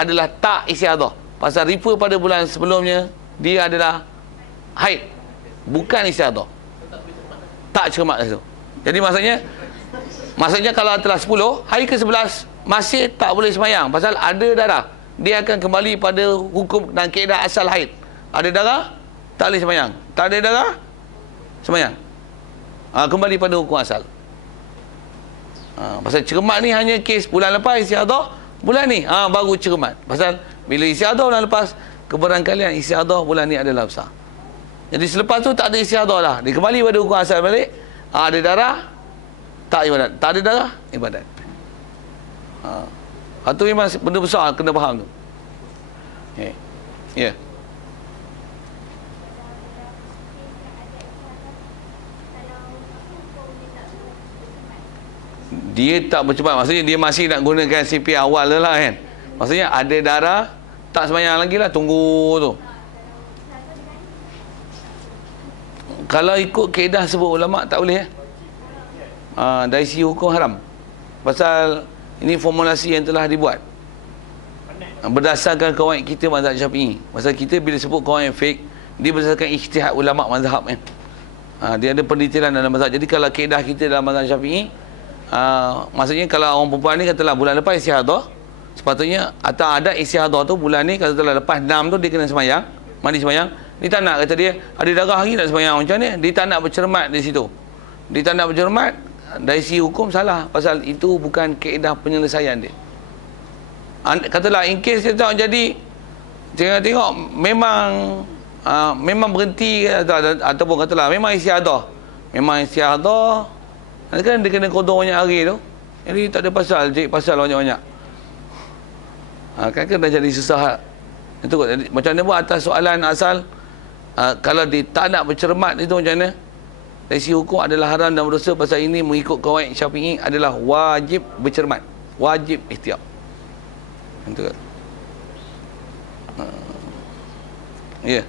adalah tak istiadah. Pasal refer pada bulan sebelumnya, dia adalah haid, bukan istiadah. Tak cermat itu. Jadi maksudnya kalau telah 10, hari ke-11 masih tak boleh semayang pasal ada darah. Dia akan kembali pada hukum dan kaedah asal haid. Ada darah, tak boleh semayang. Tak ada darah, semayang. Kembali pada hukum asal. Pasal cermat ni hanya kes bulan lepas istiadah, bulan ni baru cermat. Pasal bila istiadah bulan lepas, keberangkalian istiadah bulan ni adalah besar. Jadi selepas tu tak ada istiadah dah. Dia kembali pada hukum asal balik. Ada darah, tak ibadat. Tak ada darah, ibadat. Itu memang benda besar, kena faham tu. Ya. Dia tak bercepat, maksudnya dia masih nak gunakan CP awal lah kan. Maksudnya ada darah, tak semayang lagi lah, tunggu tu. Kalau ikut kaedah sebut ulama' tak boleh dari segi hukum haram. Pasal ini formulasi yang telah dibuat berdasarkan kawaid kita mazhab Syafi'i. Pasal kita bila sebut kawaid fiqh, dia berdasarkan ijtihad ulama' mazhab kan. Dia ada pendetailan dalam mazhab. Jadi kalau kaedah kita dalam mazhab Syafi'i, maksudnya kalau orang perempuan ni katalah bulan lepas istihadah, sepatutnya atau ada istihadah tu bulan ni katalah lepas 6 tu dia kena semayang, mandi semayang. Dia tak nak, kata dia ada darah lagi nak semayang macam ni. Dia tak nak bercermat di situ. Dia tak nak bercermat, dari segi hukum salah. Pasal itu bukan kaedah penyelesaian dia. Katalah in case dia tak jadi, tengok memang berhenti ataupun katalah memang istihadah. Memang istihadah, kan dia kena kodok banyak hari tu. Jadi tak ada pasal, cik pasal banyak-banyak. Kan dah jadi susah. Itu macam mana buat atas soalan asal, kalau dia tak nak bercermat itu macam mana? Dari segi hukum adalah haram dan berdosa. Pasal ini mengikut kawaid Syafi'i adalah wajib bercermat, wajib ihtiyat. Itu kan. Ya.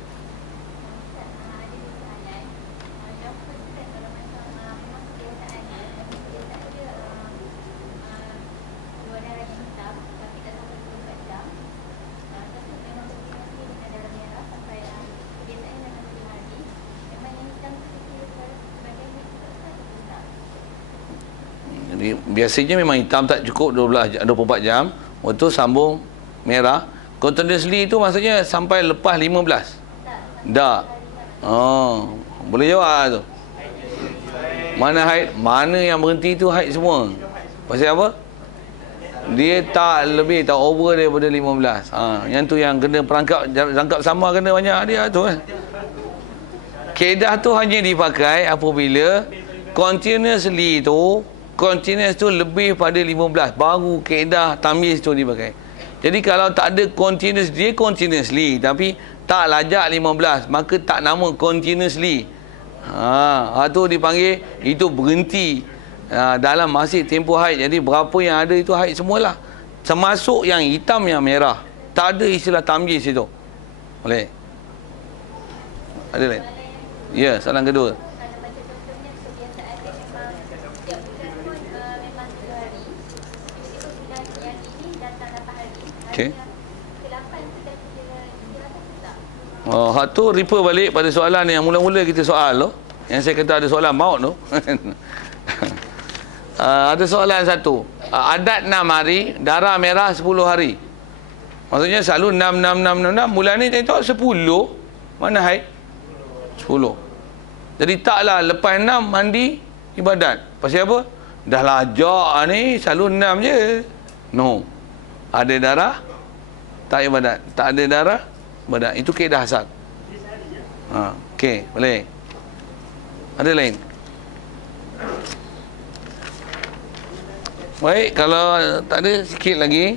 Jadi biasanya memang hitam tak cukup 24 jam. Untuk sambung merah. Continuously itu maksudnya sampai lepas 15. Tak. Boleh jawab tu. Mana haid? Mana yang berhenti tu haid semua. Pasal apa? Dia tak lebih, tak over daripada 15. Yang tu yang kena rangkap sama kena banyak dia tu kan. Kaedah tu hanya dipakai apabila continuous tu lebih pada 15, baru kaedah tamyiz tu dipakai. Jadi kalau tak ada continuous, dia continuously tapi tak lajak 15, maka tak nama continuously. Tu dipanggil itu berhenti dalam masih tempoh haid. Jadi berapa yang ada itu haid semualah, termasuk yang hitam yang merah. Tak ada istilah tamyiz itu. Boleh? Ada lain? Ya, soalan kedua. Okey. Hak tu refer balik pada soalan yang mula-mula kita soal tu. Yang saya kata ada soalan maut tu. Ada soalan satu. Adat 6 hari, darah merah 10 hari. Maksudnya selalu 6. Bulan ni tengok 10. Mana haid? 10. Jadi taklah lepas 6 mandi ibadat. Pasal apa? Dah lajak ni selalu 6 je. No. Ada darah, tak ibadat. Tak ada darah, ibadat. Itu kaedah asal. Okey, boleh. Ada lain? Baik, kalau tak ada, sikit lagi.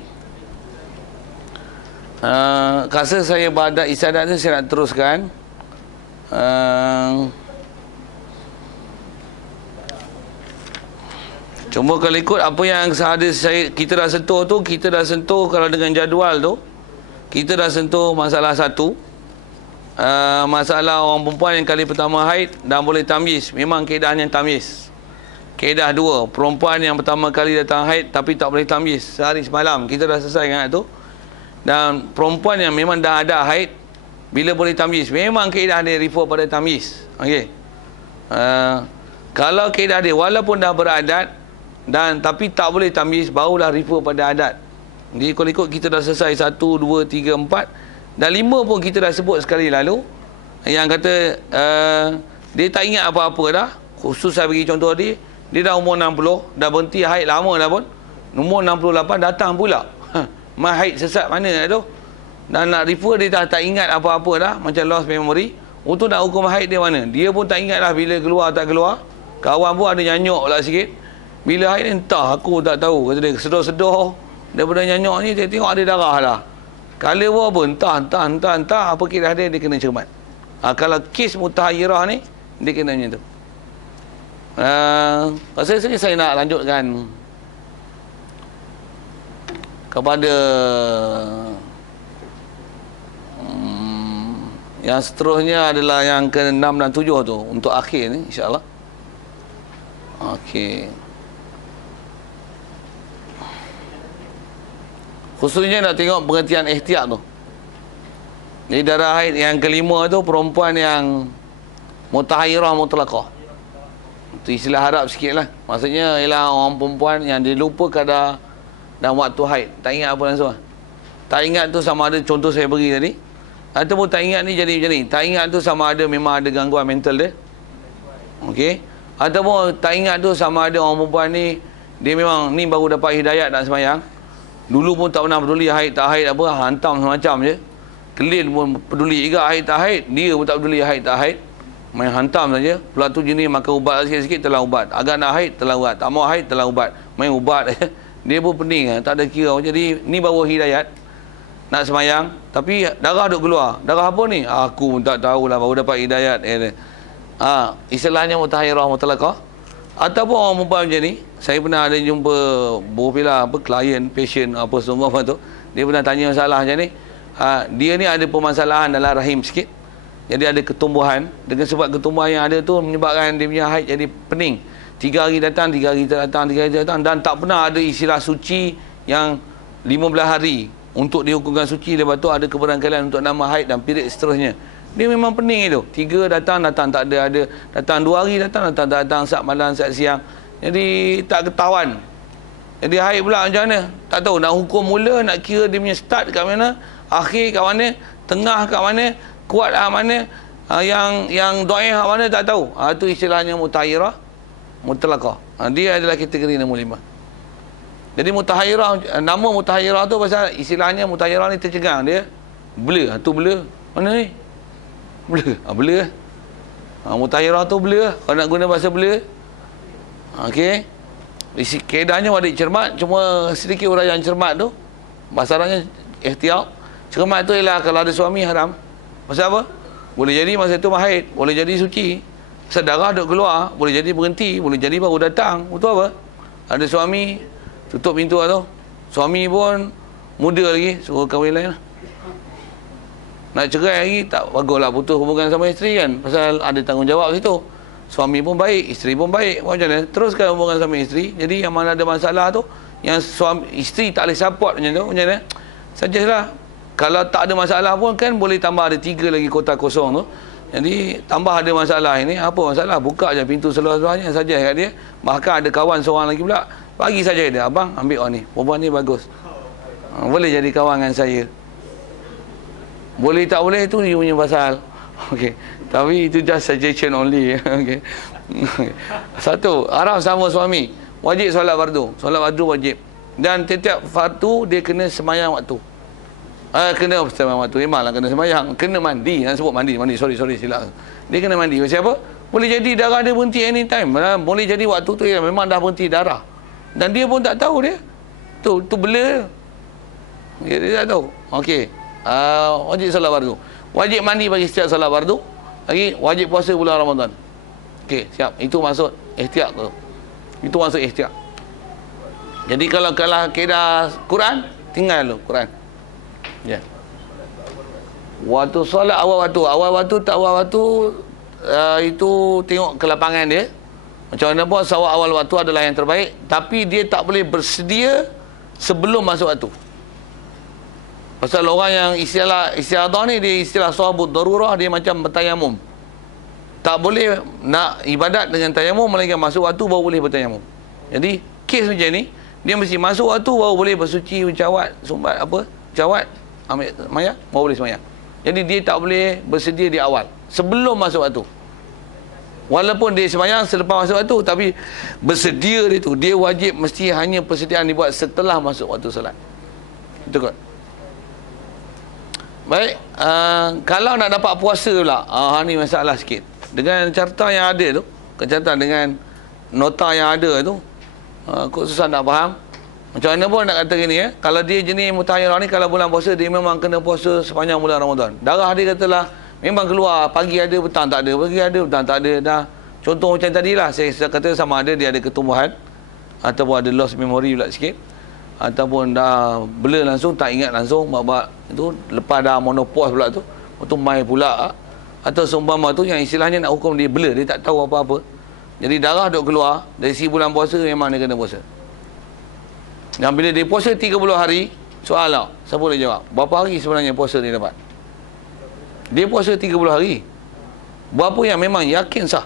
Rasa saya badat isyadat tu saya nak teruskan. Cuma kalau ikut apa yang kita dah sentuh tu, kita dah sentuh kalau dengan jadual tu, kita dah sentuh masalah satu. Masalah orang perempuan yang kali pertama haid dan boleh tamyiz. Memang kaedahnya tamyiz. Kaedah dua, perempuan yang pertama kali datang haid tapi tak boleh tamyiz sehari semalam. Kita dah selesai dengan tu. Dan perempuan yang memang dah ada haid, bila boleh tamyiz? Memang kaedah dia refer pada tamyiz. Okey. Kalau kaedah dia walaupun dah beradat dan tapi tak boleh tamyiz, barulah refer pada adat. Jadi kalau ikut kita dah selesai 1, 2, 3, 4 dan 5 pun kita dah sebut sekali lalu. Yang kata dia tak ingat apa-apa dah. Khusus saya bagi contoh dia dah umur 60, dah berhenti haid lama dah pun. Umur 68 datang pula. Haid sesat mana tu? Dan nak refer dia tak ingat apa-apa dah, macam lost memory. Untuk nak hukum haid dia mana? Dia pun tak ingat lah bila keluar tak keluar. Kawan pun ada nyanyuk pula sikit. Bila haid ni entah, aku tak tahu. Kata dia sedar-sedar daripada nyanyuk ni, dia tengok ada darah lah. Kala pun apa? Entah. Apa kira dia kena cermat. Kalau kes mutahayyirah ni, dia kena macam tu. Pasal saya nak lanjutkan kepada yang seterusnya adalah yang ke-6 dan 7 tu untuk akhir ni insya-Allah. Okey. Khususnya nak tengok pengertian ihtiyat tu. Jadi darah haid yang kelima tu perempuan yang mutahayyirah mutlaqah. Itu istilah Arab sikitlah. Maksudnya ialah orang perempuan yang dia lupa kadar dan waktu haid. Tak ingat apa langsung. Tak ingat tu sama ada contoh saya beri tadi. Ataupun tak ingat ni jadi macam ni. Tak ingat tu sama ada memang ada gangguan mental dia. Okey. Ataupun tak ingat tu sama ada orang perempuan ni dia memang ni baru dapat hidayat nak sembahyang. Dulu pun tak pernah peduli haid tak haid apa, hantam semacam je. Kelin pun peduli juga haid tak haid, dia pun tak peduli haid tak haid. Main hantam saja. Pula tu jenis makan ubat sikit-sikit telah ubat. Agak nak haid telah ubat. Tak mau haid telah ubat. Main ubat dia pun pening, tak ada kira. Jadi ni baru hidayat nak semayang, tapi darah duk keluar. Darah apa ni? Aku pun tak tahulah, baru dapat hidayat. Istilahnya mutahayyirah mutlaqah. Ataupun orang perempuan macam ni, saya pernah ada jumpa klien, patient apa semua apa tu. Dia pernah tanya masalah macam ni. Dia ni ada permasalahan dalam rahim sikit. Jadi ada ketumbuhan. Dengan sebab ketumbuhan yang ada tu menyebabkan dia punya haid jadi pening. 3 hari datang, 3 hari tak datang, 3 hari tak datang. Dan tak pernah ada istilah suci yang 15 hari untuk dihukumkan suci. Lepas tu ada keberangkalian untuk nama haid dan period seterusnya. Dia memang pening itu. 3 datang tak ada. Datang 2 hari datang tak datang. Saat malam, saat siang. Jadi tak ketahuan. Jadi haid pula macam mana? Tak tahu nak hukum mula, nak kira dia punya start kat mana, akhir kat mana, tengah kat mana, kuat kat mana, yang dhaif kat mana tak tahu. Itu istilahnya mutahayyirah mutlaqah. Dia adalah kategori nombor 5. Jadi mutahayyirah, nama mutahayyirah tu pasal istilahnya mutahayyirah ni tercengang dia. Blur, tu blur. Mana ni? Blur. Blur. Mutahayyirah tu blur. Kalau nak guna bahasa blur. Okey. Keadaannya wadik cermat, cuma sedikit uraian cermat tu. Masalahnya ihtiyat. Cermat tu ialah kalau ada suami haram. Pasal apa? Boleh jadi masa tu haid, boleh jadi suci. Pasal darah duk keluar, boleh jadi berhenti, boleh jadi baru datang. Betul apa? Ada suami tutup pintu tu. Suami pun muda lagi, suruh kahwin lain lah. Nak cerai lagi tak baguslah putus hubungan sama isteri kan. Pasal ada tanggungjawab situ. Suami pun baik, isteri pun baik. Macam mana? Teruskan hubungan sama isteri. Jadi yang mana ada masalah tu, yang suami isteri tak boleh support macam tu, macam mana? Sajalah. Kalau tak ada masalah pun kan boleh tambah ada 3 lagi kota kosong tu. Jadi tambah ada masalah ini, apa masalah? Buka je pintu seluar-seluarnya saja kat dia. Bahkan ada kawan seorang lagi pula, bagi saja dia, abang ambil orang ni. Perempuan ni bagus. Boleh jadi kawan dengan saya. Boleh tak boleh itu dia punya pasal. Okey. Tapi itu just suggestion only. Okey. Satu, haram sama suami. Wajib solat fardu. Solat fardu wajib. Dan setiap fardu dia kena semayang waktu. Kena semayang waktu. Memanglah kena semayang. Kena mandi. Nak sebut mandi. Sorry silap. Dia kena mandi. Macam apa? Boleh jadi darah dia berhenti anytime. Boleh jadi waktu tu memang dah berhenti darah. Dan dia pun tak tahu dia. Tu bela. Dia tak tahu. Okey. Wajib solat fardu. Wajib mandi bagi setiap solat fardu. Lagi wajib puasa bulan Ramadan. Okey, siap. Itu maksud ihtiyat tu. Itu maksud ihtiyat. Jadi kalau kaedah Quran, tinggal dulu Quran. Ya. Waktu solat awal waktu tak awal waktu itu tengok kelapangan dia. Macam mana pun solat awal waktu adalah yang terbaik, tapi dia tak boleh bersedia sebelum masuk waktu. Pasal orang yang istiadah ni, dia istilah sahabut darurah, dia macam bertayamum. Tak boleh nak ibadat dengan tayamum, melainkan masuk waktu baru boleh bertayamum. Jadi kes macam ni, dia mesti masuk waktu baru boleh bersuci, bercawat, sumbat apa, cawat, ambil maya, baru boleh sembahyang. Jadi dia tak boleh bersedia di awal, sebelum masuk waktu. Walaupun dia sembahyang selepas masuk waktu, tapi bersedia dia tu, dia wajib mesti hanya persediaan dibuat setelah masuk waktu solat. Betul kot? Baik, kalau nak dapat puasa pula, ni masalah sikit. Dengan carta yang ada tu, catatan dengan nota yang ada tu, kok susah nak faham. Macam mana pun nak kata gini, kalau dia jenis mutahayyirah ni, kalau bulan puasa dia memang kena puasa sepanjang bulan Ramadan. Darah dia katalah memang keluar, pagi ada, petang tak ada, pagi ada, petang tak ada dah. Contoh macam tadilah, saya kata sama ada dia ada ketumbuhan ataupun ada loss memory pula sikit, ataupun dah blur langsung, tak ingat langsung, babak itu lepas dah monopause pula tu, itu mai pula. Atau seumpama tu yang istilahnya nak hukum dia blur, dia tak tahu apa-apa. Jadi darah duk keluar dari si bulan puasa, memang dia kena puasa. Dan bila dia puasa 30 hari, soal lah, siapa boleh jawab? Berapa hari sebenarnya puasa dia dapat? Dia puasa 30 hari. Berapa yang memang yakin sah?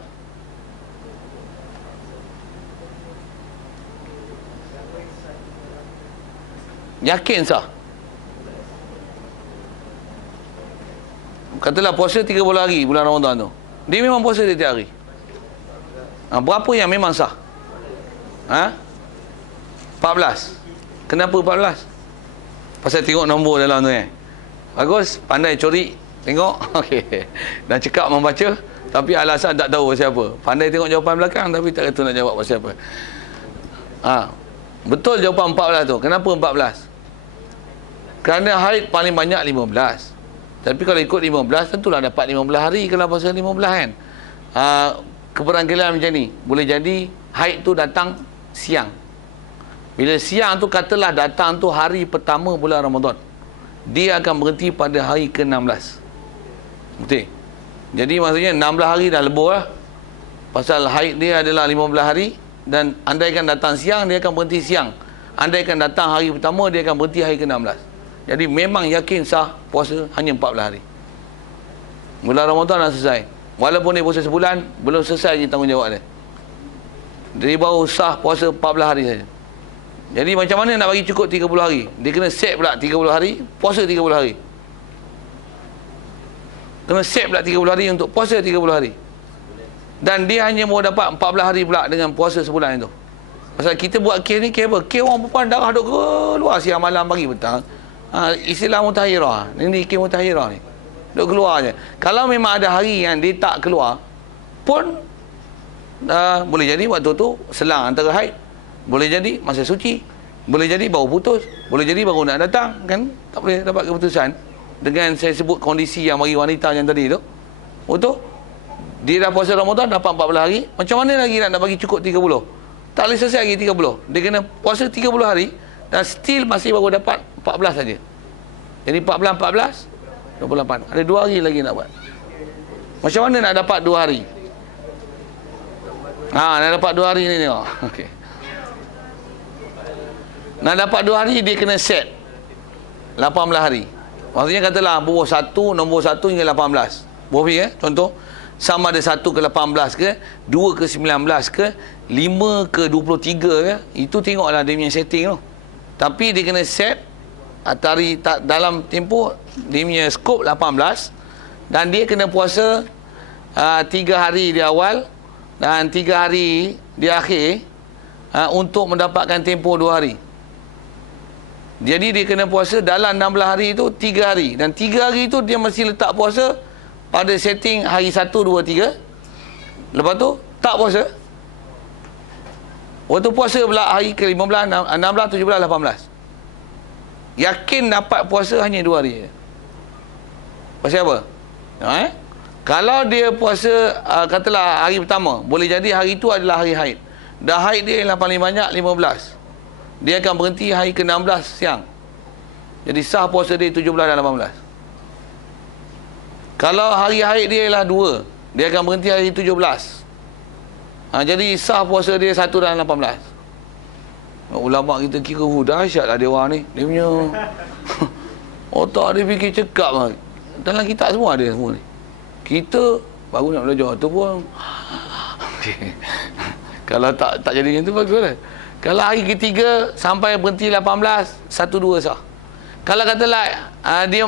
Yakin sah? Katalah puasa 30 hari bulan Ramadan tu, dia memang puasa dia tiap hari. Berapa yang memang sah? 14. Kenapa 14? Pasal tengok nombor dalam tu bagus, pandai curi, tengok. Okey. Dan cekap membaca, tapi alasan tak tahu pasal apa. Pandai tengok jawapan belakang, tapi tak kata nak jawab pasal apa. Betul jawapan 14 tu. Kenapa 14? Kerana haid paling banyak 15. Tapi kalau ikut 15, tentulah dapat 15 hari kalau puasa 15 kan. Keberangkilan macam ni. Boleh jadi haid tu datang siang. Bila siang tu katalah datang tu hari pertama bulan Ramadan, dia akan berhenti pada hari ke-16. Betul? Jadi maksudnya 16 hari dah lebur lah. Pasal haid dia adalah 15 hari. Dan andaikan datang siang, dia akan berhenti siang. Andaikan datang hari pertama, dia akan berhenti hari ke-16. Jadi memang yakin sah puasa hanya 14 hari. Bulan Ramadan dah selesai. Walaupun dia puasa sebulan, belum selesai je tanggungjawab dia. Dia baru sah puasa 14 hari saja. Jadi macam mana nak bagi cukup 30 hari? Dia kena set pula 30 hari, puasa 30 hari. Kena set pula 30 hari untuk puasa 30 hari. Dan dia hanya mau dapat 14 hari pula dengan puasa sebulan itu. Pasal kita buat kes ni, kes apa? Kes orang perempuan darah duk keluar siang malam pagi petang. Istilah mutahayyirah. Ini kes mutahayyirah ni. Duk keluar je. Kalau memang ada hari yang dia tak keluar pun, boleh jadi waktu tu selang antara haid. Boleh jadi masa suci. Boleh jadi baru putus. Boleh jadi baru nak datang. Kan tak boleh dapat keputusan. Dengan saya sebut kondisi yang bagi wanita yang tadi tu. Betul? Dia dah puasa Ramadan dapat 14 hari. Macam mana lagi nak bagi cukup 30? Tak boleh selesai lagi 30. Dia kena puasa 30 hari. Dan still masih baru dapat 14 saja. Jadi 14, 14, 28. Ada 2 hari lagi nak buat. Macam mana nak dapat 2 hari? Nak dapat 2 hari ni tengok. Okey. Nak dapat 2 hari, dia kena set 18 hari. Maksudnya katalah buah 1, nombor 1 hingga 18. Buah contoh. Sama ada 1 ke 18 ke, 2 ke 19 ke, 5 ke 23 ke. Itu tengoklah dia punya setting tu. Tapi dia kena set dalam tempoh dia punya skop 18. Dan dia kena puasa 3 hari di awal dan 3 hari di akhir untuk mendapatkan tempoh 2 hari. Jadi dia kena puasa dalam 16 hari itu 3 hari. Dan 3 hari itu dia mesti letak puasa pada setting hari 1, 2, 3. Lepas tu tak puasa. Waktu puasa pula hari ke-15, 16, 17, 18. Yakin dapat puasa hanya 2 hari. Pasal apa? Kalau dia puasa katalah hari pertama, boleh jadi hari itu adalah hari haid. Dah haid dia yang paling banyak 15. Dia akan berhenti hari ke-16 siang. Jadi sah puasa dia 17 dan 18. Kalau hari haid dia ialah 2, dia akan berhenti hari 17. Jadi sah puasa dia 1 dan 18. Ulama kita kira dahsyatlah dia orang ni. Dia punya Otak dia fikir cekap lah. Dalam kitab semua ada semua ni. Kita baru nak belajar tu pun kalau tak jadi macam tu bagus lah. Kalau hari ketiga sampai berhenti 18, 1-2 sah. Kalau katalah dia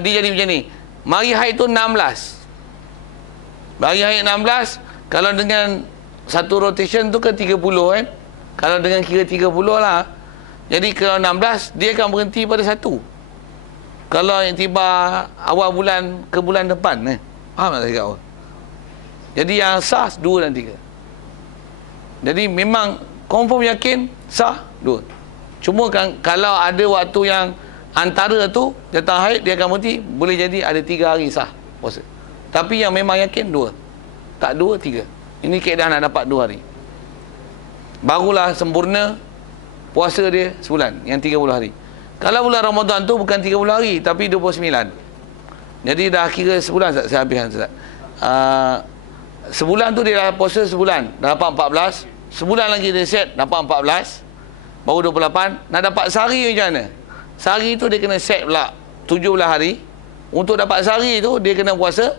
jadi macam ni. Mari haid tu 16. Mari haid 16, kalau dengan satu rotation tu ke 30 kan. Kalau dengan kira 30 lah. Jadi kalau 16 dia akan berhenti pada 1. Kalau yang tiba awal bulan ke bulan depan faham tak saya kata? Jadi yang sah 2 dan 3. Jadi memang confirm yakin sah 2. Cuma kan kalau ada waktu yang antara tu datang haid dia akan berhenti, boleh jadi ada 3 hari sah puasa. Tapi yang memang yakin 2. Tak 2, 3. Ini kaedah nak dapat 2 hari. Barulah sempurna puasa dia sebulan yang 30 hari. Kalau bulan Ramadan tu bukan 30 hari tapi 29. Jadi dah kira sebulan saya habiskan Ustaz. Sebulan tu dia dah puasa sebulan, dah dapat 14. Sebulan lagi dia set dapat 14. Baru 28. Nak dapat sehari macam mana? Sehari tu dia kena set pula 17 hari. Untuk dapat sehari tu dia kena puasa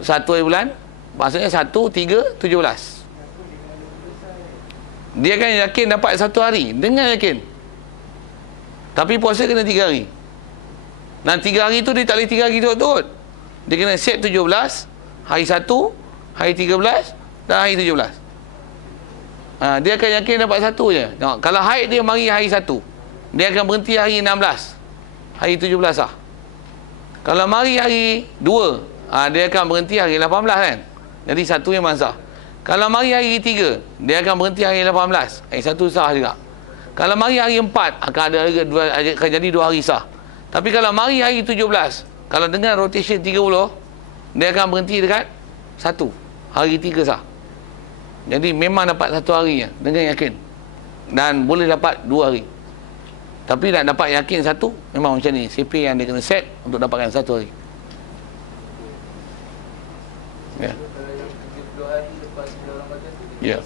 1 hari bulan. Maksudnya 1, 3, 17. Dia kan yakin dapat 1 hari. Dengan yakin. Tapi puasa kena 3 hari. Dan 3 hari tu dia tak boleh 3 hari tu. Dia kena set 17, hari 1, hari 13 dan hari 17. Dia akan yakin dapat 1 je. Tengok, kalau haid dia mari hari 1, dia akan berhenti hari 16. Hari 17 lah. Kalau mari hari 2, dia akan berhenti hari 18 kan. Jadi 1 memang sah. Kalau mari hari 3, dia akan berhenti hari 18. Hari 1 sah juga. Kalau mari hari 4, akan jadi 2 hari sah. Tapi kalau mari hari 17, kalau dengan rotation 30, dia akan berhenti dekat 1. Hari 3 sah. Jadi memang dapat 1 hari dengan yakin. Dan boleh dapat 2 hari. Tapi nak dapat yakin 1, memang macam ni. CP yang dia kena set untuk dapatkan 1 hari. Ya. Ya.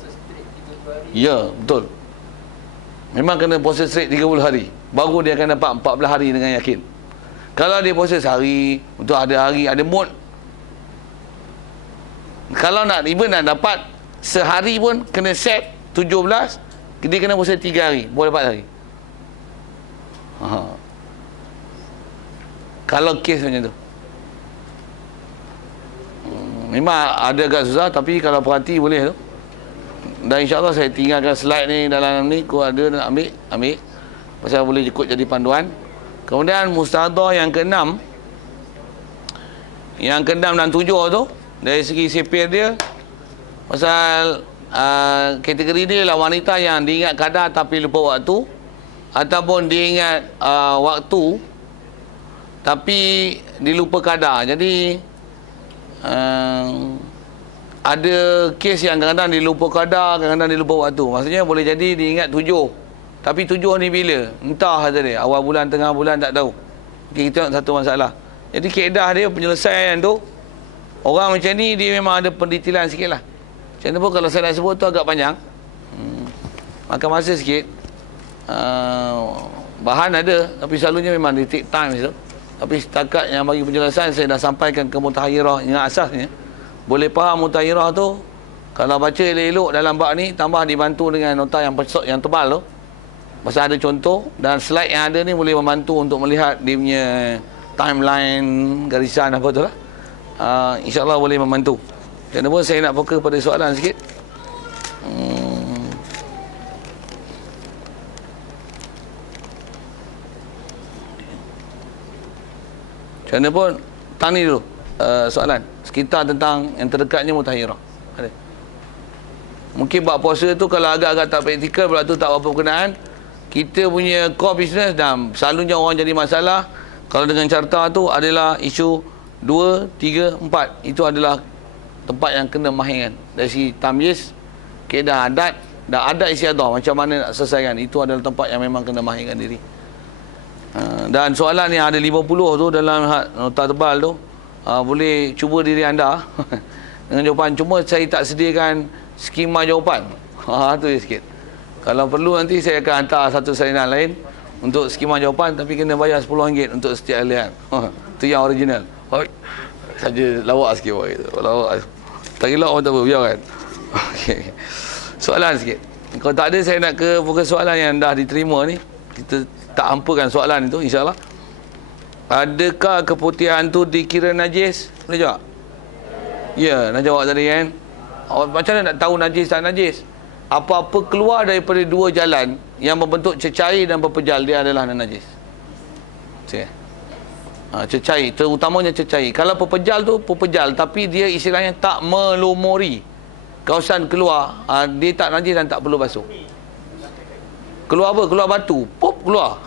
Ya, betul. Memang kena puasa straight 30 hari. Baru dia akan dapat 14 hari dengan yakin. Kalau dia puasa sehari, untuk ada hari, ada mood. Kalau nak dapat sehari pun kena set 17, dia kena puasa 3 hari, boleh dapat hari. Kalau kes macam tu. Memang ada agak susah, tapi kalau perhati boleh tu. Dan insyaAllah saya tinggalkan slide ni dalam ni. Kau ada nak ambil. Pasal boleh ikut jadi panduan. Kemudian mustahadah yang ke-6. Yang ke-6 dan 7 tu, dari segi sipir dia, pasal kategori dia lah wanita yang diingat kadar tapi lupa waktu. Ataupun dia ingat waktu tapi dilupa kadar. Jadi ada kes yang kadang-kadang dia lupa kadar, kadang-kadang dia lupa waktu. Maksudnya boleh jadi dia ingat 7. Tapi 7 ni bila? Entah kata dia. Awal bulan, tengah bulan, tak tahu. Okay, kita nak satu masalah. Jadi kaedah dia, penyelesaian tu, orang macam ni dia memang ada pendetilan sikit lah. Macam tu pun kalau saya nak sebut tu agak panjang. Makan masa sikit. Bahan ada, tapi selalunya memang dia take time tu. Tapi setakat yang bagi penjelasan saya dah sampaikan ke mutakhirah yang asasnya. Boleh faham mutakhirah tu, kalau baca elok-elok dalam bab ni, tambah dibantu dengan nota yang tebal tu. Pasal ada contoh dan slide yang ada ni boleh membantu untuk melihat dia punya timeline, garisan apa tu lah. InsyaAllah boleh membantu. Macam pun saya nak fokus pada soalan sikit. Macam mana pun tanya dulu soalan sekitar tentang yang terdekatnya mutakhirah. Ada. Mungkin bab puasa tu kalau agak-agak tak praktikal, pula tu tak apa berkenaan. Kita punya core business dan selalunya orang jadi masalah kalau dengan carta tu adalah isu 2, 3, 4. Itu adalah tempat yang kena mahirkan. Dari segi tamyiz, kaedah adat dan adat istiadah, macam mana nak selesaikan. Itu adalah tempat yang memang kena mahirkan diri. Dan soalan yang ada 50 tu dalam nota tebal tu, boleh cuba diri anda dengan jawapan. Cuma saya tak sediakan skema jawapan. Tu je sikit. Kalau perlu nanti saya akan hantar satu salinan lain untuk skema jawapan, tapi kena bayar RM10 untuk setiap alihan. Itu yang original. Saja lawak sikit buat gitu. Lawak. Tak gila orang tak apa, biarkan. Okey. Soalan sikit. Kalau tak ada, saya nak ke fokus soalan yang dah diterima ni. Kita tak hampakan soalan itu, insyaAllah. Adakah keputihan tu dikira najis? Boleh jawab? Ya, nak jawab tadi kan. Macam mana nak tahu najis tak najis? Apa-apa keluar daripada dua jalan yang membentuk cecair dan berpejal, dia adalah najis. Cecair, terutamanya cecair. Kalau berpejal tu, berpejal, tapi dia istilahnya tak melumuri kawasan keluar, dia tak najis dan tak perlu basuh. Keluar apa? Keluar batu, pop, keluar.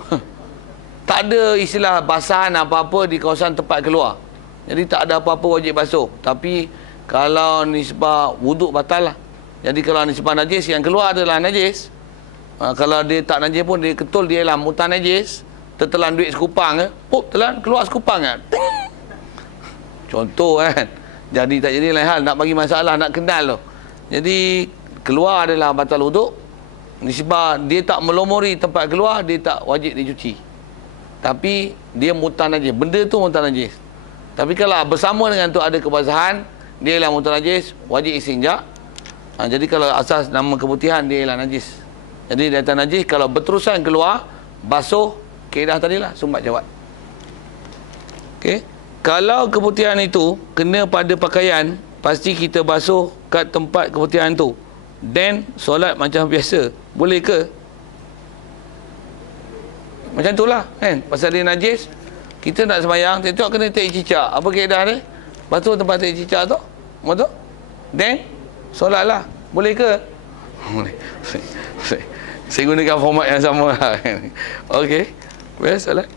Tak ada istilah basahan apa-apa di kawasan tempat keluar. Jadi tak ada apa-apa wajib basuh. Tapi kalau nisbah wuduk batal lah. Jadi kalau nisbah najis, yang keluar adalah najis. Kalau dia tak najis pun, dia ketul dia lah mutan najis. Tertelan duit sekupang ke, pop, telan, keluar sekupang kan. Contoh kan. Jadi tak jadi lain hal, nak bagi masalah, nak kenal tu. Jadi keluar adalah batal wuduk. Nisbah dia tak melumuri tempat keluar, dia tak wajib dicuci. Tapi dia mutan najis, benda tu mutan najis. Tapi kalau bersama dengan tu ada kebasahan, dia ialah mutan najis, wajib istinja. Jadi kalau asas nama keputihan, dia ialah najis. Jadi data najis kalau berterusan keluar, basuh, kaedah tadilah, sumbat jawab. Okey. Kalau keputihan itu kena pada pakaian, pasti kita basuh kat tempat keputihan tu. Then solat macam biasa. Boleh ke? Macam itulah kan. Pasal dia najis, kita nak sembahyang, tengok kena tak cicak. Apa kaedah dia? Basuh tempat tak cicak tu. Betul? Then solatlah. Boleh ke? Boleh. Saya gunakan format yang sama lah. Okey. Best solat.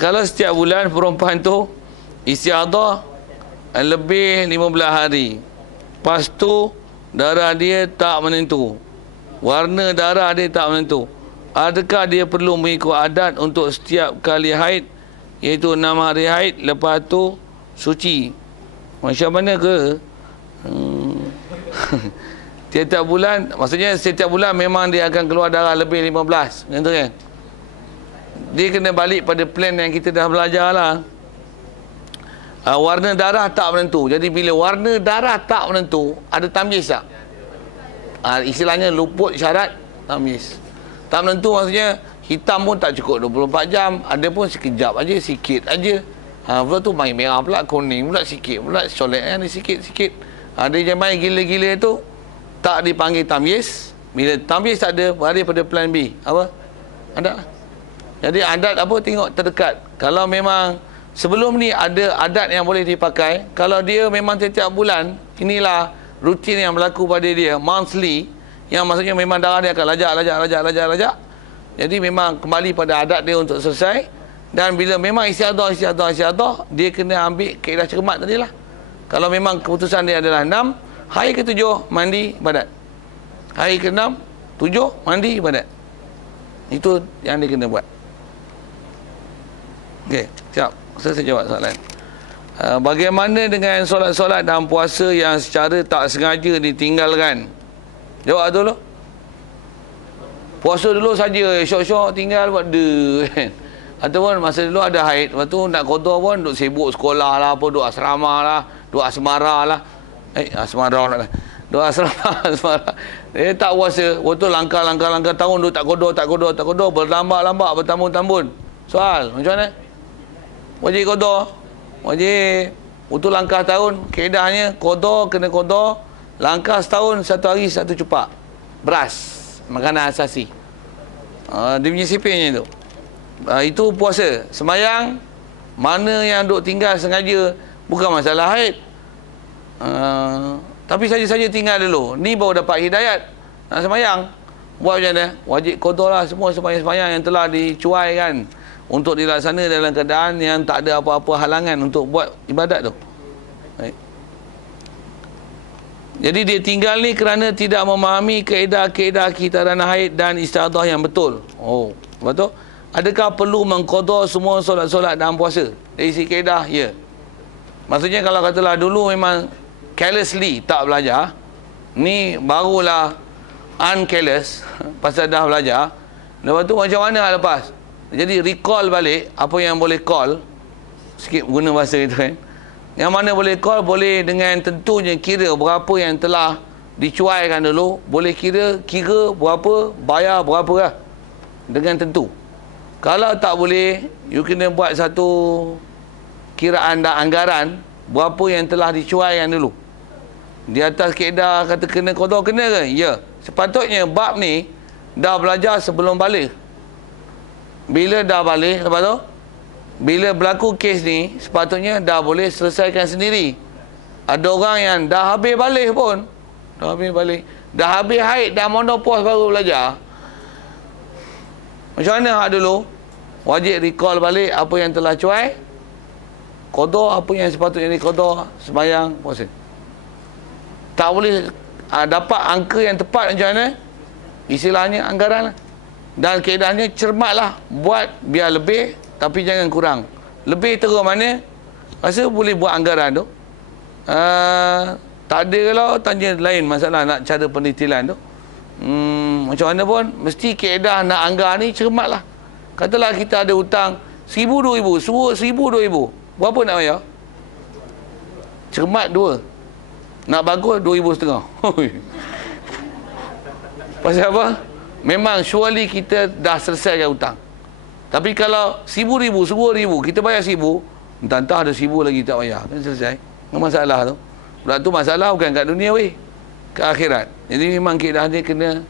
Kalau setiap bulan perempuan tu istiadah lebih 15 hari. Lepas tu darah dia tak menentu. Warna darah dia tak menentu. Adakah dia perlu mengikut adat untuk setiap kali haid, iaitu 6 hari haid, lepas tu suci? Macam mana ke? Tiap-tiap bulan, maksudnya setiap bulan memang dia akan keluar darah lebih 15. Macam tu kan? Dia kena balik pada plan yang kita dah belajar lah. Warna darah tak menentu. Jadi bila warna darah tak menentu, ada tamyiz tak? Istilahnya luput syarat tamyiz. Tak menentu maksudnya hitam pun tak cukup 24 jam. Ada pun sekejap aja, sikit aja. Pula tu main merah pula, kuning pula sikit pula, solek kan, sikit-sikit. Ada yang main gila-gila tu tak dipanggil tamyiz. Bila tamyiz tak ada, beralih pada plan B. Apa? Adat lah. Jadi adat apa? Tengok terdekat. Kalau memang sebelum ni ada adat yang boleh dipakai, kalau dia memang setiap bulan, inilah rutin yang berlaku pada dia, monthly, yang maksudnya memang darah dia akan lajak. Jadi memang kembali pada adat dia untuk selesai. Dan bila memang istiadah, dia kena ambil kaedah cermat tadi lah. Kalau memang keputusan dia adalah 6, hari ke-7 mandi ibadat. Hari ke-6, 7 mandi ibadat. Itu yang dia kena buat. Okey, siap. Saya jawab soalan. Bagaimana dengan solat-solat dan puasa yang secara tak sengaja ditinggalkan? Jawab dulu. Puasa dulu saja, syok-syok tinggal buat kan. Ataupun masa dulu ada haid, lepas tu nak qada pun duk sibuk sekolah lah, apa duk asrama lah, duk asmara lah. Asmara lah. Duk asmara. Dia tak puasa, waktu langkah tahun duk tak qada, berlambat-lambat, bertambun-tambun. Soal, macam mana? Wajib qada. Wajib. Waktu langkah tahun, kaedahnya qada kena qada. Langkah setahun, satu hari satu cupak beras, makanan asasi. Dia punya sipirnya tu. Itu puasa. Sembayang, mana yang duk tinggal sengaja, bukan masalah haid. Tapi saja-saja tinggal dulu. Ni baru dapat hidayat. Nak sembayang, buat macam mana? Wajib qada lah semua sembayang-sembayang yang telah dicuaikan untuk dilaksana dalam keadaan yang tak ada apa-apa halangan untuk buat ibadat tu. Baik. Jadi dia tinggal ni kerana tidak memahami kaedah-kaedah kitaran haid dan istiadah yang betul. Oh, betul? Adakah perlu mengqada semua solat-solat dan puasa? Dari sisi kaedah, ya. Maksudnya kalau katalah dulu memang carelessly tak belajar, ni barulah uncareless pasal dah belajar. Lepas tu macam mana lepas? Jadi recall balik apa yang boleh call. Sikit guna bahasa itu kan. Yang mana boleh call, boleh dengan tentunya kira berapa yang telah dicuaikan dulu. Boleh kira berapa, bayar berapa lah. Dengan tentu. Kalau tak boleh, you kena buat satu kiraan dan anggaran berapa yang telah dicuaikan dulu. Di atas kaedah kata kena qada, kena ke? Ya. Sepatutnya bab ni dah belajar sebelum balik. Bila dah balik, lepas tu bila berlaku kes ni, sepatutnya dah boleh selesaikan sendiri. Ada orang yang dah habis balik pun, dah habis haid, dah monopause baru belajar. Macam mana hak dulu? Wajib recall balik apa yang telah cuai, qada apa yang sepatutnya diqada, sembahyang, puasa. Tak boleh dapat angka yang tepat macam mana? Istilahnya anggaran lah. Dan keadaannya cermatlah, buat biar lebih tapi jangan kurang. Lebih terus mana? Rasa boleh buat anggaran tu. Tak ada kalau tanya lain masalah nak cara penelitian tu. Macam mana pun mesti keadaan nak anggar ni cermatlah. Katalah kita ada hutang 1,000, 2,000, suruh 1,000, 2,000. Berapa nak bayar? Cermat 2. Nak bagus 2,500. Pasal apa? Memang surely kita dah selesaikan hutang. Tapi kalau 1,000, 10,000, kita bayar 1,000, entah-entah ada 1,000 lagi tak bayar, kan selesai. Apa masalah tu? Pula tu masalah bukan kat dunia weh, ke akhirat. Jadi memang kita dia kena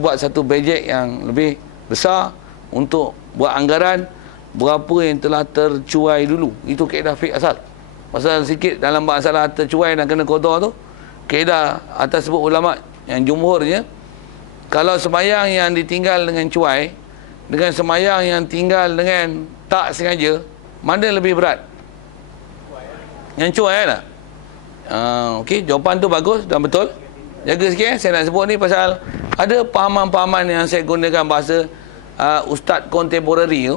buat satu bajet yang lebih besar untuk buat anggaran berapa yang telah tercuai dulu. Itu kaedah fiqh asal. Pasal sikit dalam masalah tercuai dan kena qada tu, kaedah atas sebut ulama yang jumhurnya, kalau sembahyang yang ditinggal dengan cuai dengan sembahyang yang tinggal dengan tak sengaja, mana lebih berat? Yang cuai lah. Okey, jawapan tu bagus dan betul. Jaga sikit, saya nak sebut ni pasal ada pahaman-pahaman yang saya gunakan bahasa ustaz kontemporari tu.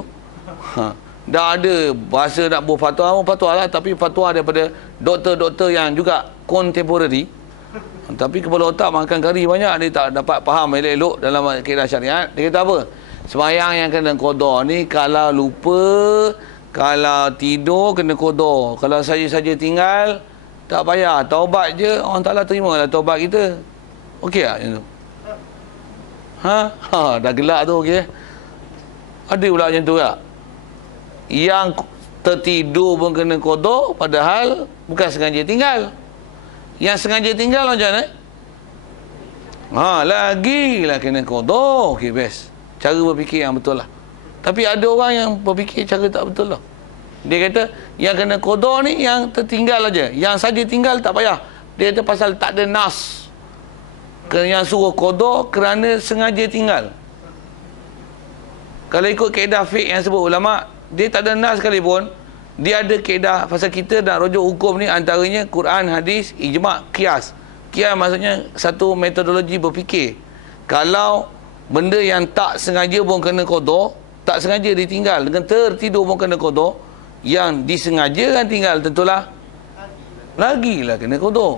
Dah ada bahasa nak buat fatwa lah, tapi fatwa daripada doktor-doktor yang juga kontemporari. Tapi kepala otak makan kari banyak, dia tak dapat faham elok-elok dalam kaedah syariat. Dia kata apa? Sembahyang yang kena qada ni kalau lupa, kalau tidur kena qada. Kalau saja-saja tinggal tak payah, taubat je, Allah Taala terimalah taubat kita. Okey tak macam tu? Dah gelak tu okey. Ada pula macam tu tak? Yang tertidur pun kena qada padahal bukan sengaja tinggal. Yang sengaja tinggal macam mana? Lagilah kena qada. Okey, best. Cara berfikir yang betul lah. Tapi ada orang yang berfikir cara tak betul lah. Dia kata yang kena qada ni yang tertinggal aja. Yang saja tinggal tak payah. Dia kata pasal tak ada nas. Yang suruh qada kerana sengaja tinggal. Kalau ikut kaedah fiqh yang sebut ulama, dia tak ada nas sekalipun. Dia ada kaedah pasal kita nak rujuk hukum ni antaranya Quran, hadis, ijma', qiyas. Qiyas maksudnya satu metodologi berfikir. Kalau benda yang tak sengaja pun kena qada, tak sengaja ditinggal, dengan tertidur pun kena qada, yang disengajakan tinggal tentulah lagilah kena qada.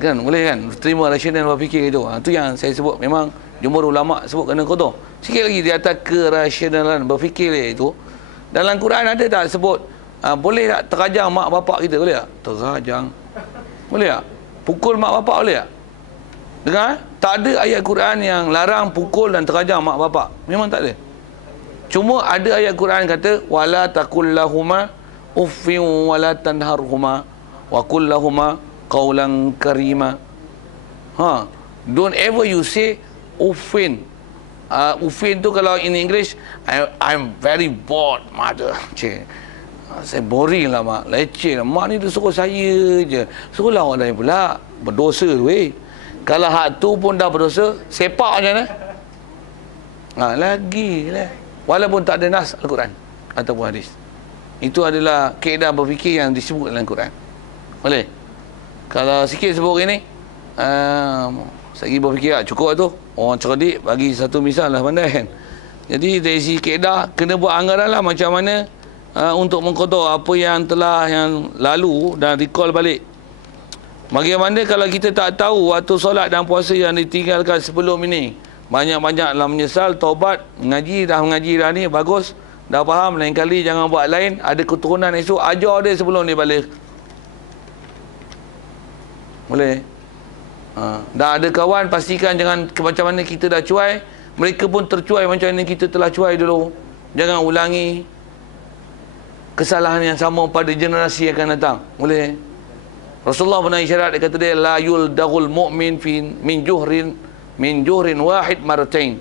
Kan boleh kan terima rasional berfikir itu. Itu yang saya sebut, memang jumhur ulama sebut kena qada. Sikit lagi di atas kerasionalan berfikir itu. Dalam Quran ada tak sebut boleh tak terajang mak bapak kita? Boleh tak? Terajang. Boleh tak? Pukul mak bapak boleh tak? Dengar? Tak ada ayat Quran yang larang pukul dan terajang mak bapak. Memang tak ada. Cuma ada ayat Quran kata wala taqul lahuma uffin wala tanharhuma wa qul lahuma qawlan karima. Don't ever you say uffin. Uffin tu kalau in English, I'm very bored, mother. Saya boring lah mak, leceh lah. Mak ni tu suruh saya je. Suruhlah orang lain pula. Berdosa tu Kalau hak tu pun dah berdosa, sepak macam mana? Lagi lah. Walaupun tak ada nas Al-Quran ataupun hadis. Itu adalah kaedah berfikir yang disebut dalam Quran. Boleh? Kalau sikit sebut ini, saya berfikir cukup tu. Orang cerdik bagi satu misal lah pandai kan. Jadi dari sisi kaedah kena buat anggaran lah macam mana untuk mengqada apa yang telah yang lalu dan recall balik. Bagaimana kalau kita tak tahu waktu solat dan puasa yang ditinggalkan sebelum ini Banyak-banyaklah menyesal, taubat, mengaji dah ni bagus, dah faham, lain kali jangan buat lain. Ada keturunan esok, ajar dia sebelum dia balik. Boleh? Dah ada kawan, pastikan jangan macam mana kita dah cuai, mereka pun tercuai macam mana kita telah cuai dulu. Jangan ulangi kesalahan yang sama pada generasi yang akan datang. Boleh? Rasulullah pernah isyarat, dia kata dia la yuldagul mu'min min juhrin wahid maratain.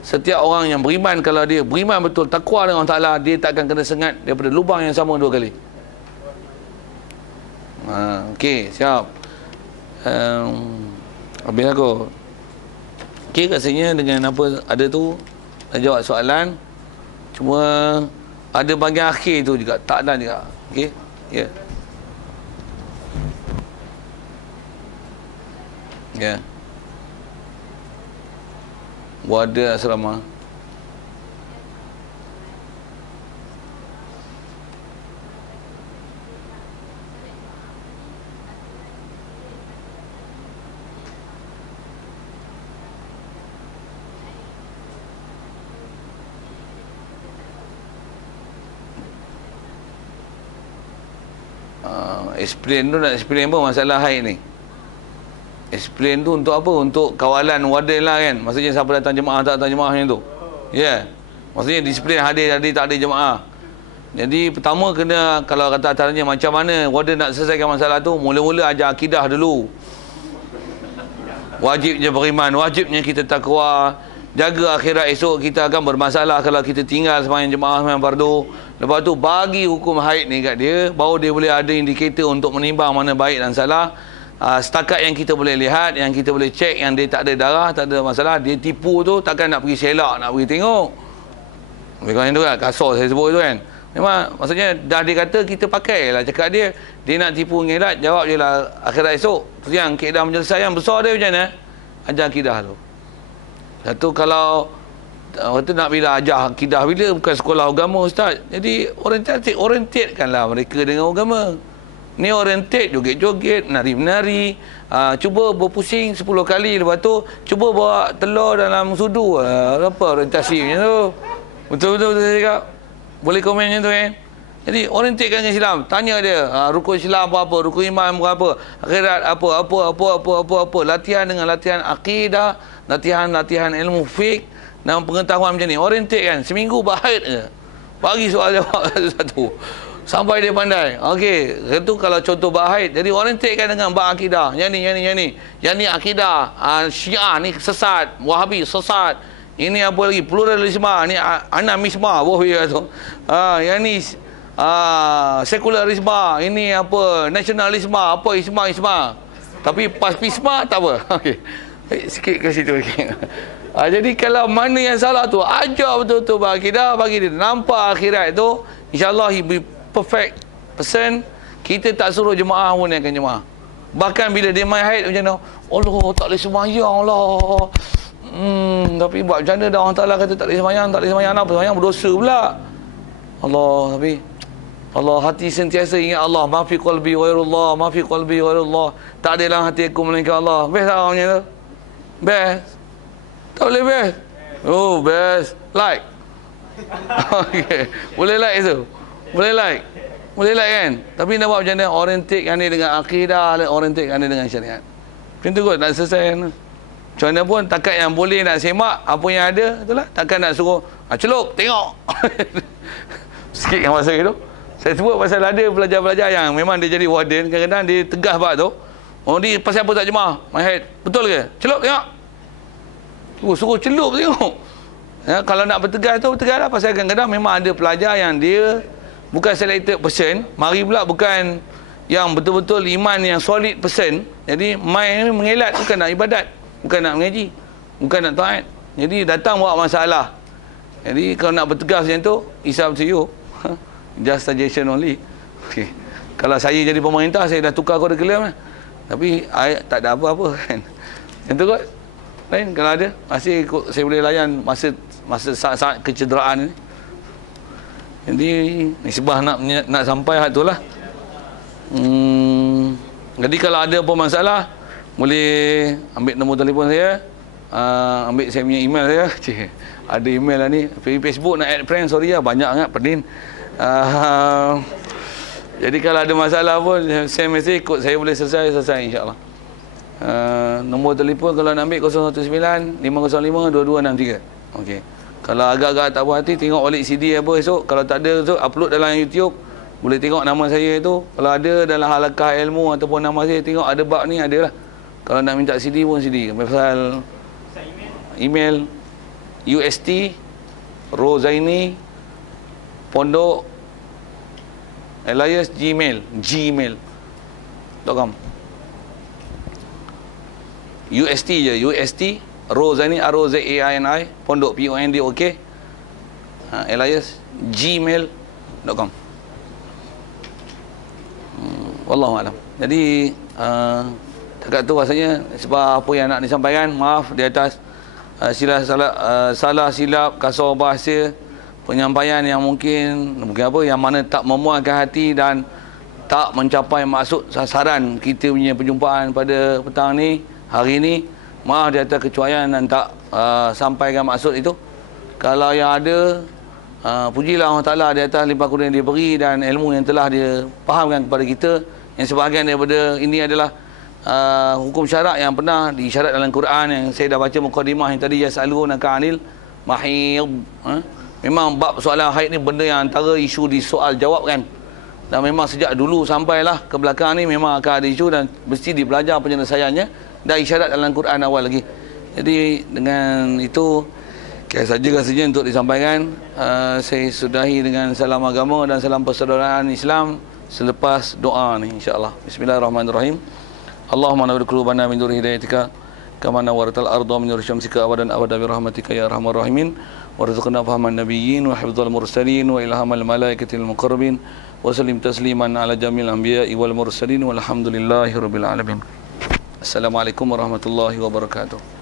Setiap orang yang beriman, kalau dia beriman betul, takwa dengan Allah Ta'ala, dia tak akan kena sengat daripada lubang yang sama 2 kali. Okey, siap. Habis aku. Okey, rasanya dengan apa ada tu, dah jawab soalan. Cuma ada bahagian akhir tu juga tak ada juga. Okey? Ya. Ya. Wada asrama. Explain tu nak explain apa masalah haid ni? Explain tu untuk apa? Untuk kawalan wadil lah kan. Maksudnya siapa datang jemaah, tak datang jemaah macam tu. Ya. Yeah. Maksudnya disiplin hadir tak ada jemaah. Jadi pertama kena, kalau kata ataranya macam mana wadil nak selesaikan masalah tu, mula-mula ajar akidah dulu. Wajibnya beriman, wajibnya kita takwa, jaga akhirat esok kita akan bermasalah kalau kita tinggal sembahyang jemaah, sembahyang fardu. Lepas tu bagi hukum haid ni kat dia, baru dia boleh ada indikator untuk menimbang mana baik dan salah. Setakat yang kita boleh lihat, yang kita boleh cek, yang dia tak ada darah, tak ada masalah, dia tipu tu takkan nak pergi selak, nak pergi tengok. Bukan itu kan, kasar saya sebut tu kan. Memang maksudnya dah dia kata kita pakai lah cakap dia nak tipu ngelat, jawab je lah akhirat esok. Yang kaedah penyelesaian besar dia macam mana? Ajar akidah tu. Satu kalau waktu nak bila ajar akidah, bila bukan sekolah agama ustaz. Jadi orientatekanlah mereka dengan agama. Ni orientate, joget-joget, menari-menari, cuba berpusing 10 kali, lepas tu cuba bawa telur dalam sudu. Apa orientasi macam tu? Betul-betul saya cakap. Boleh komen macam tu kan? Jadi orientatekan dengan Islam. Tanya dia, rukun Islam apa-apa, rukun iman apa, akhirat apa. Latihan dengan latihan akidah, latihan ilmu fiqh dan pengetahuan macam ni. Orientatekan. Seminggu bahid je. Bagi soal jawab satu. Sampai dia pandai. Okey, itu kalau contoh bahid. Jadi orientatekan dengan bab akidah. Yang ni akidah. Syiah ni sesat, Wahabi sesat. Ini apa lagi? Pluralisme. Ni anamisme. Tu. Yang ni sekularisme. Ini apa? Nasionalisme. Apa isma. Tapi paspisme tak apa. Okey. Sikit ke situ. Okay. Jadi kalau mana yang salah tu, ajar betul-betul bab akidah, bagi dia nampak akhirat tu, insya-Allah he be perfect person. Kita tak suruh jemaah pun yang akan jemaah. Bahkan bila dia main haid macam mana, Allah tak boleh sembahyang lah. Tapi buat macam mana dah Allah Ta'ala kata tak boleh sembahyang, apa sembahyang berdosa pula. Allah, tapi Allah, hati sentiasa ingat Allah. Ma fi qalbi ghairullah, tak ada dalam hati aku melainkan Allah. Best tak macam tu? Best. Tak boleh best. Oh, best. Like. Okay. Boleh like tu. Boleh like kan. Tapi nak buat macam mana? Orientatekan dia dengan akidah, orientatekan dia dengan syariat. Macam tu kot, nak selesai kan. Macam mana pun, takat yang boleh nak semak apa yang ada, itulah. Takkan nak suruh celup, tengok. Sikit kan masa itu. Saya sebut pasal ada pelajar-pelajar yang memang dia jadi warden, kadang-kadang dia tegas bab tu. Oh, ni pasal apa tak jemaah? Mahid. Betul ke? Celup tengok. Suruh celup tengok. Ya, kalau nak bertegas tu, bertegas lah. Pasal kadang-kadang memang ada pelajar yang dia bukan selected person. Mari pula bukan yang betul-betul iman yang solid person. Jadi main mengelat, bukan nak ibadat, bukan nak mengaji, bukan nak taat. Jadi datang bawa masalah. Jadi kalau nak bertegas macam tu, it's up to you. Just suggestion only. Okay. Kalau saya jadi pemerintah, saya dah tukar kurikulum lah. Tapi tak ada apa-apa kan. Macam tu kot. Lain kalau ada, masih saya boleh layan masa saat kecederaan ni. Jadi nisbah nak sampai hak tu lah. Jadi kalau ada apa masalah, boleh ambil nombor telefon saya ambil saya punya email saya. Cik, ada email lah ni. Facebook nak add friend, sorry lah, banyak sangat, pening. Jadi kalau ada masalah pun, send message, kod saya boleh selesai insyaAllah. Nombor telefon kalau nak ambil 019-505-2263. Okey. Kalau agak-agak tak puas hati, tengok balik CD apa esok. Kalau tak ada esok, upload dalam YouTube. Boleh tengok nama saya itu. Kalau ada dalam halakah ilmu ataupun nama saya, tengok ada bab ni, ada lah. Kalau nak minta CD pun CD. Pasal email UST Rozaini Pondok Elias gmail.com. UST je, UST Rozaini ROZAINI Pondok PONDOK Elias gmail.com. Wallahu alam. Jadi dekat tu rasanya sebab apa yang nak disampaikan, maaf di atas salah silap kasar bahasa, penyampaian yang mungkin apa yang mana tak memuaskan hati dan tak mencapai maksud sasaran kita punya perjumpaan pada petang ni, hari ni. Maaf di atas kecuaian dan tak sampaikan maksud itu. Kalau yang ada, pujilah Allah Ta'ala di atas limpah kurnia yang dia beri dan ilmu yang telah dia fahamkan kepada kita. Yang sebahagian daripada ini adalah hukum syarak yang pernah disyarat dalam Quran, yang saya dah baca mukadimah yang tadi, yasalunaka 'anil mahid. Memang bab soalan haid ni benda yang antara isu di soal jawab kan. Dan memang sejak dulu sampailah ke belakang ni memang akan ada isu dan mesti dipelajar penyelesaiannya, dah isyarat dalam Quran awal lagi. Jadi dengan itu saja rasanya untuk disampaikan. Saya sudahi dengan salam agama dan salam persaudaraan Islam selepas doa ni insya-Allah. Bismillahirrahmanirrahim. Allahumma nawwir qulubana min nur hidayatika kama nawwartal arda min nur syamsika abadan abada bi rahmatika ya arhamar rahimin. Warzuqna fahman nabiyyin wa hifdzal mursalin wa ilhamal malaikatil muqarrabin wa sallim tasliman ala jamil anbiya'i wal mursalin walhamdulillahi rabbil alamin. Assalamualaikum warahmatullahi wabarakatuh.